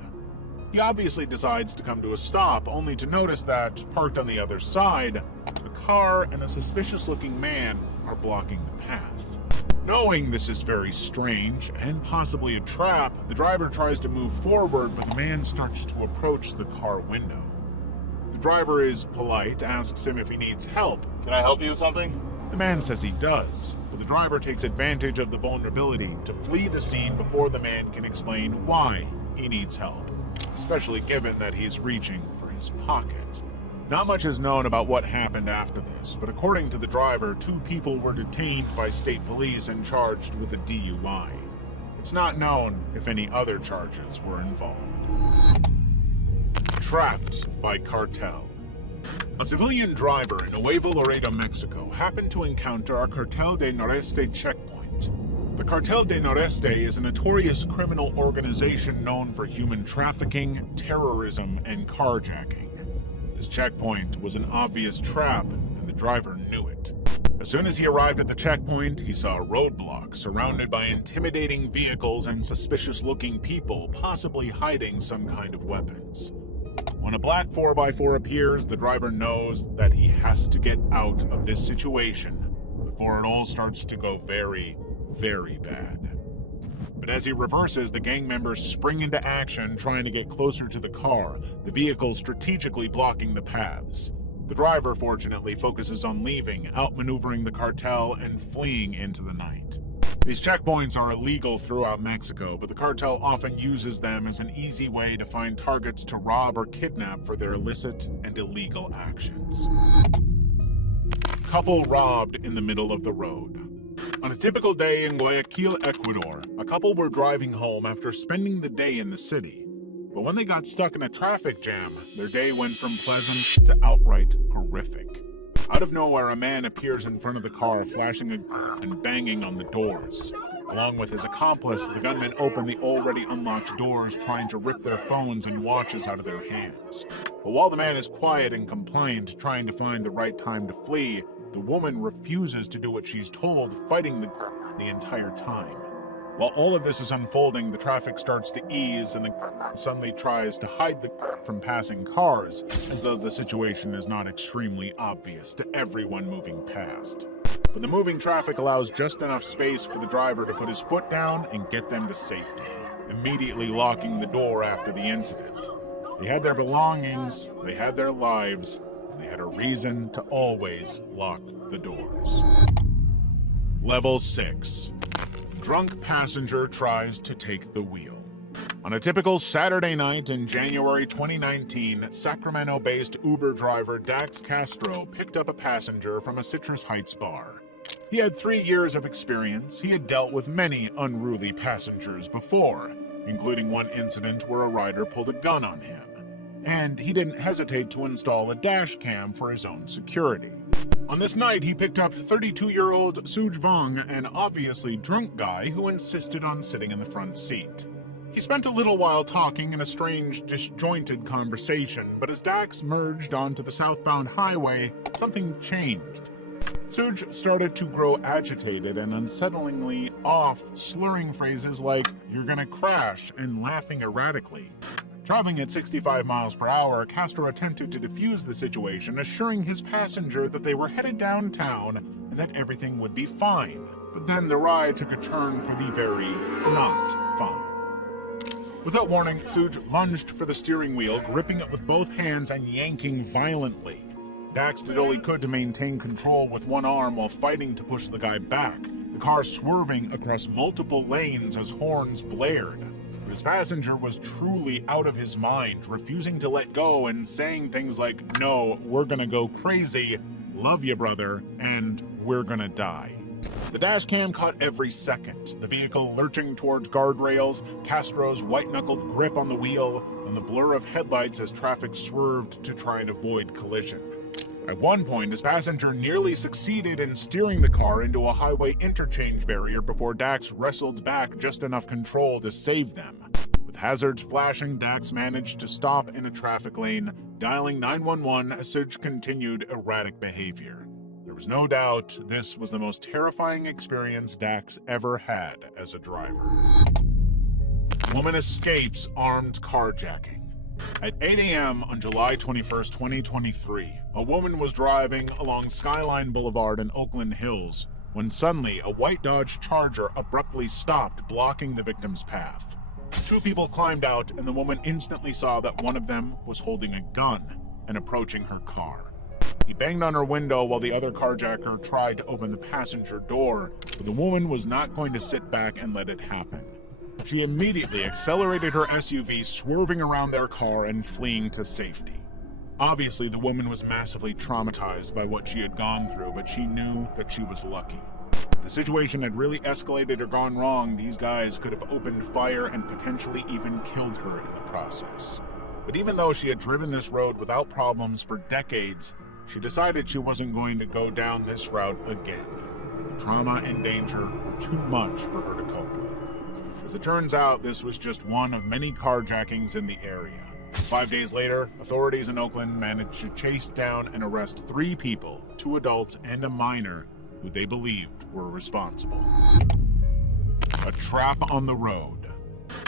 He obviously decides to come to a stop, only to notice that, parked on the other side, a car and a suspicious-looking man are blocking the path. Knowing this is very strange and possibly a trap, the driver tries to move forward, but the man starts to approach the car window. The driver is polite, asks him if he needs help. Can I help you with something? The man says he does, but the driver takes advantage of the vulnerability to flee the scene before the man can explain why he needs help, especially given that he's reaching for his pocket. Not much is known about what happened after this, but according to the driver, 2 people were detained by state police and charged with a DUI. It's not known if any other charges were involved. Trapped by cartel. A civilian driver in Nuevo Laredo, Mexico, happened to encounter a Cartel de Noreste checkpoint. The Cartel de Noreste is a notorious criminal organization known for human trafficking, terrorism, and carjacking. This checkpoint was an obvious trap, and the driver knew it. As soon as he arrived at the checkpoint, he saw a roadblock surrounded by intimidating vehicles and suspicious-looking people, possibly hiding some kind of weapons. When a black 4x4 appears, the driver knows that he has to get out of this situation before it all starts to go very, very bad. But as he reverses, the gang members spring into action, trying to get closer to the car, the vehicle strategically blocking the paths. The driver, fortunately, focuses on leaving, outmaneuvering the cartel, and fleeing into the night. These checkpoints are illegal throughout Mexico, but the cartel often uses them as an easy way to find targets to rob or kidnap for their illicit and illegal actions. Couple robbed in the middle of the road. On a typical day in Guayaquil, Ecuador, a couple were driving home after spending the day in the city. But when they got stuck in a traffic jam, their day went from pleasant to outright horrific. Out of nowhere, a man appears in front of the car, flashing a gun and banging on the doors. Along with his accomplice, the gunmen open the already unlocked doors, trying to rip their phones and watches out of their hands. But while the man is quiet and compliant, trying to find the right time to flee, the woman refuses to do what she's told, fighting the entire time. While all of this is unfolding, the traffic starts to ease, and the suddenly tries to hide the from passing cars, as though the situation is not extremely obvious to everyone moving past. But the moving traffic allows just enough space for the driver to put his foot down and get them to safety, immediately locking the door after the incident. They had their belongings, they had their lives, and they had a reason to always lock the doors. Level 6. Drunk passenger tries to take the wheel. On a typical Saturday night in January 2019, Sacramento-based Uber driver Dax Castro picked up a passenger from a Citrus Heights bar. He had 3 years of experience. He had dealt with many unruly passengers before, including one incident where a rider pulled a gun on him. And he didn't hesitate to install a dash cam for his own security. On this night, he picked up 32-year-old Suj Vong, an obviously drunk guy who insisted on sitting in the front seat. He spent a little while talking in a strange, disjointed conversation, but as Dax merged onto the southbound highway, something changed. Suj started to grow agitated and unsettlingly off, slurring phrases like, "You're gonna crash," and laughing erratically. Traveling at 65 miles per hour, Castro attempted to defuse the situation, assuring his passenger that they were headed downtown and that everything would be fine. But then the ride took a turn for the very not fine. Without warning, Suge lunged for the steering wheel, gripping it with both hands and yanking violently. Dax did all he could to maintain control with one arm while fighting to push the guy back, the car swerving across multiple lanes as horns blared. But his passenger was truly out of his mind, refusing to let go and saying things like, "No, we're gonna go crazy, love you, brother, and we're gonna die." The dashcam caught every second, the vehicle lurching towards guardrails, Castro's white-knuckled grip on the wheel, and the blur of headlights as traffic swerved to try and avoid collision. At one point, his passenger nearly succeeded in steering the car into a highway interchange barrier before Dax wrestled back just enough control to save them. With hazards flashing, Dax managed to stop in a traffic lane, dialing 911 as Suge continued erratic behavior. There was no doubt this was the most terrifying experience Dax ever had as a driver. Woman escapes armed carjacking. At 8 a.m. on July 21st, 2023, a woman was driving along Skyline Boulevard in Oakland Hills when suddenly a white Dodge Charger abruptly stopped, blocking the victim's path. Two people climbed out, and the woman instantly saw that one of them was holding a gun and approaching her car. He banged on her window while the other carjacker tried to open the passenger door, but the woman was not going to sit back and let it happen. She immediately accelerated her SUV, swerving around their car and fleeing to safety. Obviously, the woman was massively traumatized by what she had gone through, but she knew that she was lucky. If the situation had really escalated or gone wrong, these guys could have opened fire and potentially even killed her in the process. But even though she had driven this road without problems for decades, she decided she wasn't going to go down this route again. The trauma and danger were too much for her to cope with. As it turns out, this was just one of many carjackings in the area. 5 days later, authorities in Oakland managed to chase down and arrest 3 people, 2 adults and a minor, who they believed were responsible. A trap on the road.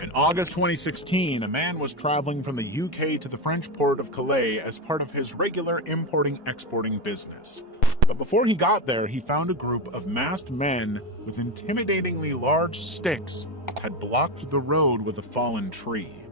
In August 2016, a man was traveling from the UK to the French port of Calais as part of his regular importing-exporting business. But before he got there, he found a group of masked men with intimidatingly large sticks had blocked the road with a fallen tree.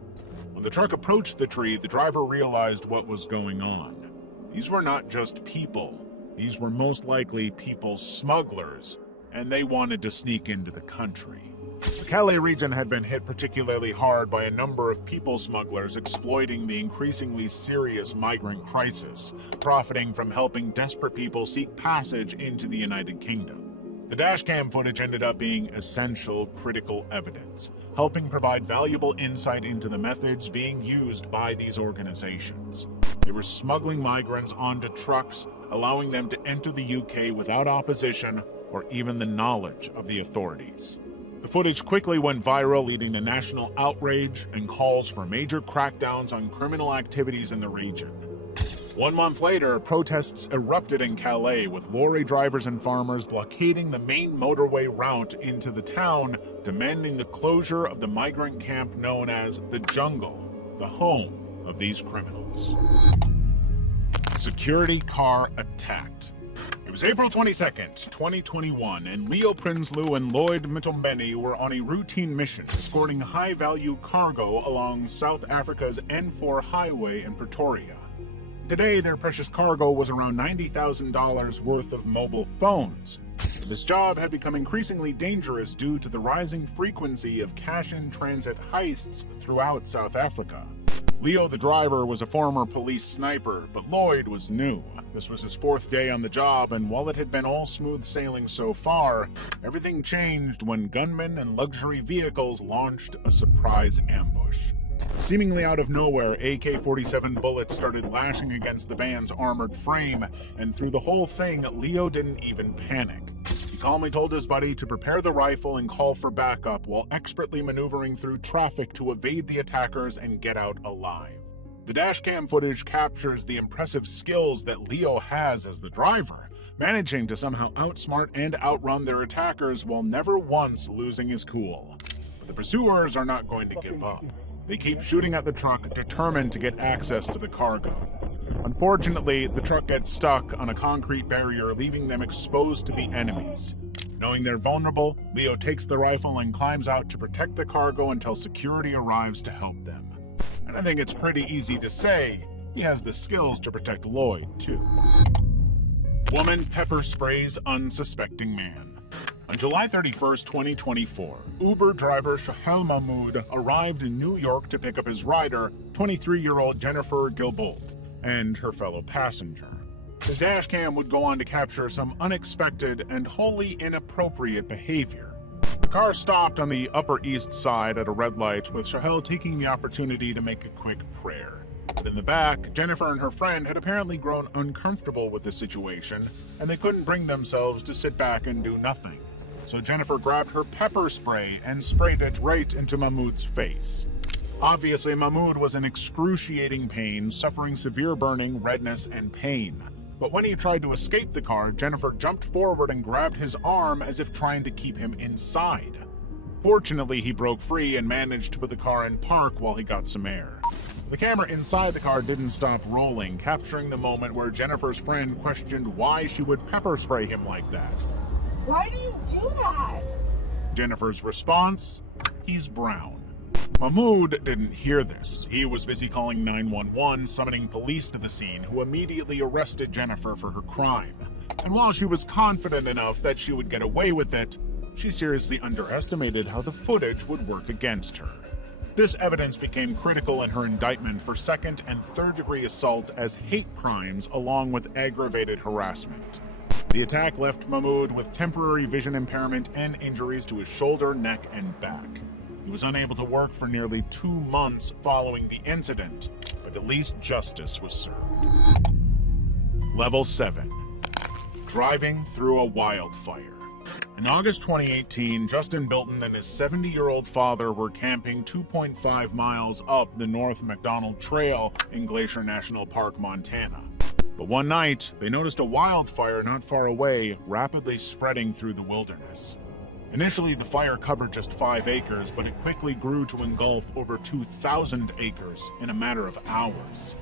When the truck approached the tree, the driver realized what was going on. These were not just people. These were most likely people smugglers, and they wanted to sneak into the country. The Calais region had been hit particularly hard by a number of people smugglers exploiting the increasingly serious migrant crisis, profiting from helping desperate people seek passage into the United Kingdom. The dashcam footage ended up being essential, critical evidence, helping provide valuable insight into the methods being used by these organizations. They were smuggling migrants onto trucks, allowing them to enter the UK without opposition or even the knowledge of the authorities. The footage quickly went viral, leading to national outrage and calls for major crackdowns on criminal activities in the region. 1 month later, protests erupted in Calais, with lorry drivers and farmers blockading the main motorway route into the town, demanding the closure of the migrant camp known as the Jungle, the home of these criminals. Security car attacked. It was April 22nd, 2021, and Leo Prinsloo and Lloyd Mitombeni were on a routine mission, escorting high-value cargo along South Africa's N4 highway in Pretoria. Today, their precious cargo was around $90,000 worth of mobile phones. This job had become increasingly dangerous due to the rising frequency of cash-in-transit heists throughout South Africa. Leo, the driver, was a former police sniper, but Lloyd was new. This was his 4th day on the job, and while it had been all smooth sailing so far, everything changed when gunmen and luxury vehicles launched a surprise ambush. Seemingly out of nowhere, AK-47 bullets started lashing against the van's armored frame, and through the whole thing, Leo didn't even panic. He calmly told his buddy to prepare the rifle and call for backup while expertly maneuvering through traffic to evade the attackers and get out alive. The dashcam footage captures the impressive skills that Leo has as the driver, managing to somehow outsmart and outrun their attackers while never once losing his cool. But the pursuers are not going to give up. They keep shooting at the truck, determined to get access to the cargo. Unfortunately, the truck gets stuck on a concrete barrier, leaving them exposed to the enemies. Knowing they're vulnerable, Leo takes the rifle and climbs out to protect the cargo until security arrives to help them. And I think it's pretty easy to say he has the skills to protect Lloyd, too. Woman pepper sprays unsuspecting man. On July 31st, 2024, Uber driver Shahel Mahmoud arrived in New York to pick up his rider, 23-year-old Jennifer Gilbolt, and her fellow passenger. His dashcam would go on to capture some unexpected and wholly inappropriate behavior. The car stopped on the Upper East Side at a red light, with Shahel taking the opportunity to make a quick prayer. But in the back, Jennifer and her friend had apparently grown uncomfortable with the situation, and they couldn't bring themselves to sit back and do nothing. So Jennifer grabbed her pepper spray and sprayed it right into Mahmoud's face. Obviously, Mahmoud was in excruciating pain, suffering severe burning, redness, and pain. But when he tried to escape the car, Jennifer jumped forward and grabbed his arm as if trying to keep him inside. Fortunately, he broke free and managed to put the car in park while he got some air. The camera inside the car didn't stop rolling, capturing the moment where Jennifer's friend questioned why she would pepper spray him like that. Why do you do that? Jennifer's response? He's brown. Mahmoud didn't hear this. He was busy calling 911, summoning police to the scene, who immediately arrested Jennifer for her crime. And while she was confident enough that she would get away with it, she seriously underestimated how the footage would work against her. This evidence became critical in her indictment for second- and third-degree assault as hate crimes along with aggravated harassment. The attack left Mahmoud with temporary vision impairment and injuries to his shoulder, neck, and back. He was unable to work for nearly 2 months following the incident, but at least justice was served. Level 7. Driving through a wildfire. In August 2018, Justin Bilton and his 70-year-old father were camping 2.5 miles up the North McDonald Trail in Glacier National Park, Montana. But one night, they noticed a wildfire not far away, rapidly spreading through the wilderness. Initially, the fire covered just 5 acres, but it quickly grew to engulf over 2,000 acres in a matter of hours.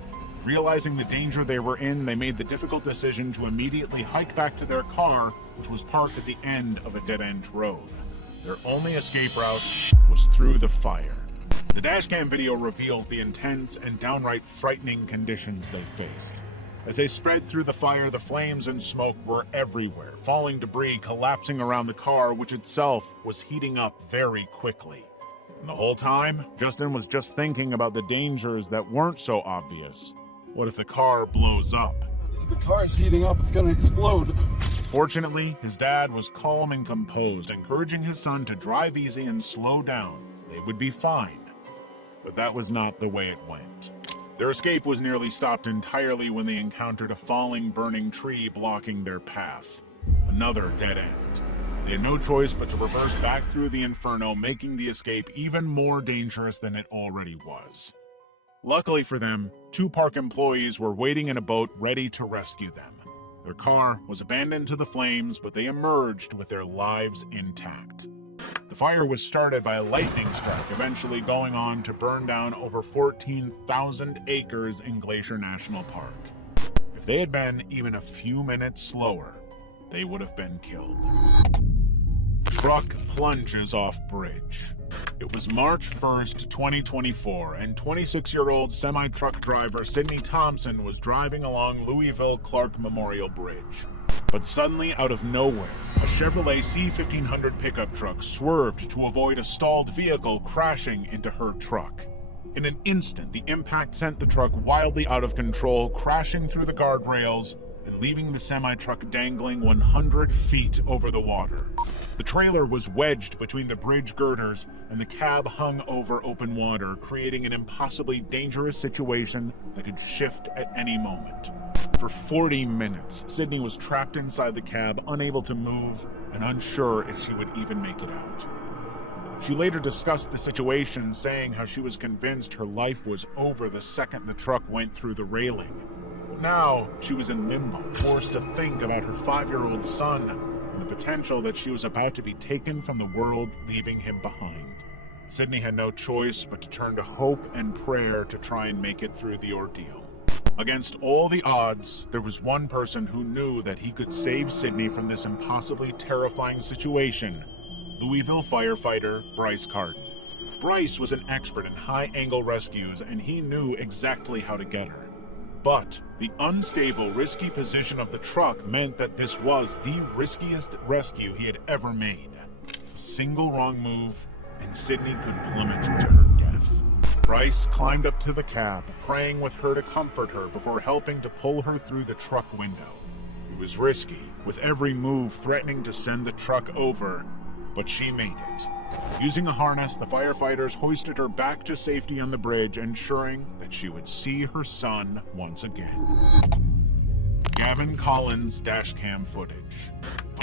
Realizing the danger they were in, they made the difficult decision to immediately hike back to their car, which was parked at the end of a dead-end road. Their only escape route was through the fire. The dashcam video reveals the intense and downright frightening conditions they faced. As they spread through the fire, the flames and smoke were everywhere, falling debris collapsing around the car, which itself was heating up very quickly. And the whole time, Justin was just thinking about the dangers that weren't so obvious. What if the car blows up? The car's heating up, it's gonna explode. Fortunately, his dad was calm and composed, encouraging his son to drive easy and slow down. They would be fine. But that was not the way it went. Their escape was nearly stopped entirely when they encountered a falling, burning tree blocking their path. Another dead end. They had no choice but to reverse back through the inferno, making the escape even more dangerous than it already was. Luckily for them, 2 park employees were waiting in a boat ready to rescue them. Their car was abandoned to the flames, but they emerged with their lives intact. The fire was started by a lightning strike, eventually going on to burn down over 14,000 acres in Glacier National Park. If they had been even a few minutes slower, they would have been killed. Truck plunges off bridge. It was March 1st, 2024, and 26-year-old semi-truck driver Sydney Thompson was driving along Louisville Clark Memorial Bridge. But suddenly, out of nowhere, a Chevrolet C-1500 pickup truck swerved to avoid a stalled vehicle crashing into her truck. In an instant, the impact sent the truck wildly out of control, crashing through the guardrails and leaving the semi-truck dangling 100 feet over the water. The trailer was wedged between the bridge girders, and the cab hung over open water, creating an impossibly dangerous situation that could shift at any moment. For 40 minutes, Sydney was trapped inside the cab, unable to move and unsure if she would even make it out. She later discussed the situation, saying how she was convinced her life was over the second the truck went through the railing. Now, she was in limbo, forced to think about her 5-year-old son and the potential that she was about to be taken from the world, leaving him behind. Sydney had no choice but to turn to hope and prayer to try and make it through the ordeal. Against all the odds, there was one person who knew that he could save Sydney from this impossibly terrifying situation: Louisville firefighter Bryce Carden. Bryce was an expert in high-angle rescues, and he knew exactly how to get her. But the unstable, risky position of the truck meant that this was the riskiest rescue he had ever made. A single wrong move, and Sydney could plummet to her death. Bryce climbed up to the cab, praying with her to comfort her before helping to pull her through the truck window. It was risky, with every move threatening to send the truck over, but she made it. Using a harness, the firefighters hoisted her back to safety on the bridge, ensuring that she would see her son once again. Gavin Collins' dashcam footage.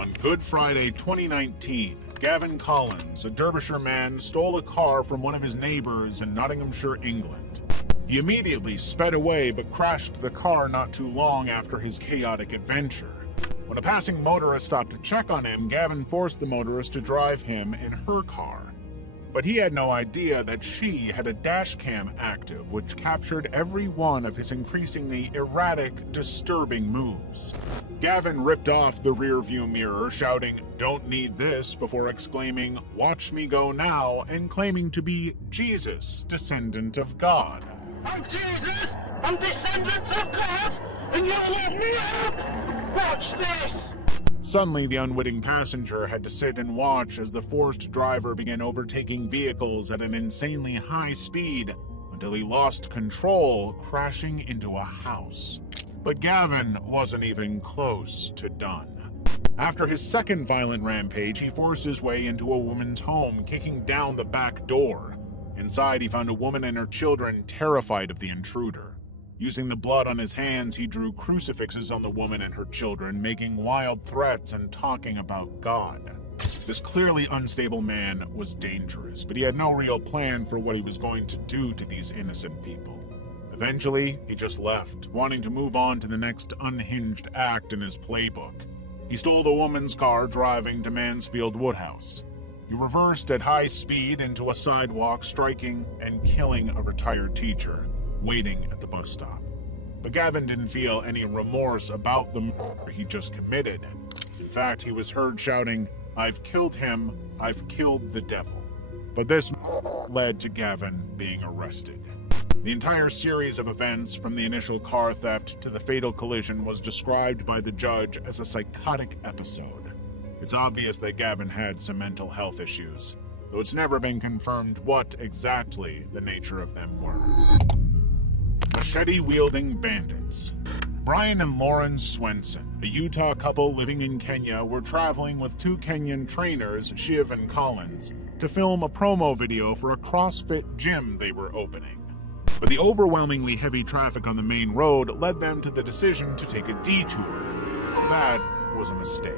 On Good Friday 2019, Gavin Collins, a Derbyshire man, stole a car from one of his neighbors in Nottinghamshire, England. He immediately sped away but crashed the car not too long after his chaotic adventure. When a passing motorist stopped to check on him, Gavin forced the motorist to drive him in her car. But he had no idea that she had a dashcam active, which captured every one of his increasingly erratic, disturbing moves. Gavin ripped off the rearview mirror, shouting, "Don't need this," before exclaiming, "Watch me go now," and claiming to be Jesus, descendant of God. I'm Jesus! I'm descendant of God! And you'll let me up! Watch this! Suddenly, the unwitting passenger had to sit and watch as the forced driver began overtaking vehicles at an insanely high speed until he lost control, crashing into a house. But Gavin wasn't even close to done. After his second violent rampage, he forced his way into a woman's home, kicking down the back door. Inside, he found a woman and her children, terrified of the intruder. Using the blood on his hands, he drew crucifixes on the woman and her children, making wild threats and talking about God. This clearly unstable man was dangerous, but he had no real plan for what he was going to do to these innocent people. Eventually, he just left, wanting to move on to the next unhinged act in his playbook. He stole the woman's car, driving to Mansfield Woodhouse. He reversed at high speed into a sidewalk, striking and killing a retired teacher waiting at the bus stop. But Gavin didn't feel any remorse about the murder he just committed. In fact, he was heard shouting, "I've killed him, I've killed the devil." But this led to Gavin being arrested. The entire series of events, from the initial car theft to the fatal collision, was described by the judge as a psychotic episode. It's obvious that Gavin had some mental health issues, though it's never been confirmed what exactly the nature of them were. Machete-wielding bandits. Brian and Lauren Swenson, a Utah couple living in Kenya, were traveling with two Kenyan trainers, Shiv and Collins, to film a promo video for a CrossFit gym they were opening. But the overwhelmingly heavy traffic on the main road led them to the decision to take a detour. That was a mistake.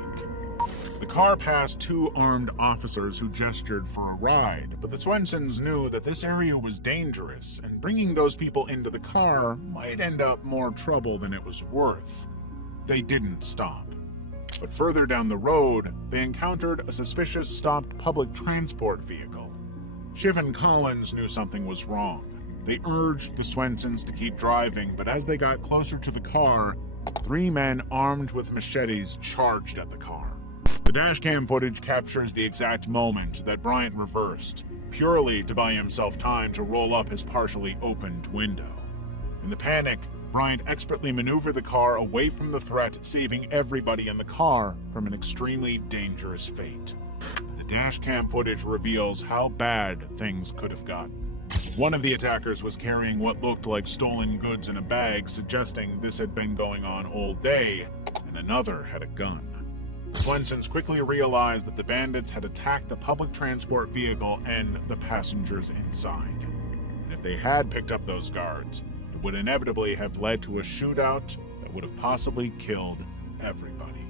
The car passed two armed officers who gestured for a ride, but the Swensons knew that this area was dangerous, and bringing those people into the car might end up more trouble than it was worth. They didn't stop. But further down the road, they encountered a suspicious stopped public transport vehicle. Shiv and Collins knew something was wrong. They urged the Swensons to keep driving, but as they got closer to the car, three men armed with machetes charged at the car. The dashcam footage captures the exact moment that Bryant reversed, purely to buy himself time to roll up his partially opened window. In the panic, Bryant expertly maneuvered the car away from the threat, saving everybody in the car from an extremely dangerous fate. The dashcam footage reveals how bad things could have gotten. One of the attackers was carrying what looked like stolen goods in a bag, suggesting this had been going on all day, and another had a gun. The Swensons quickly realized that the bandits had attacked the public transport vehicle and the passengers inside. And if they had picked up those guards, it would inevitably have led to a shootout that would have possibly killed everybody.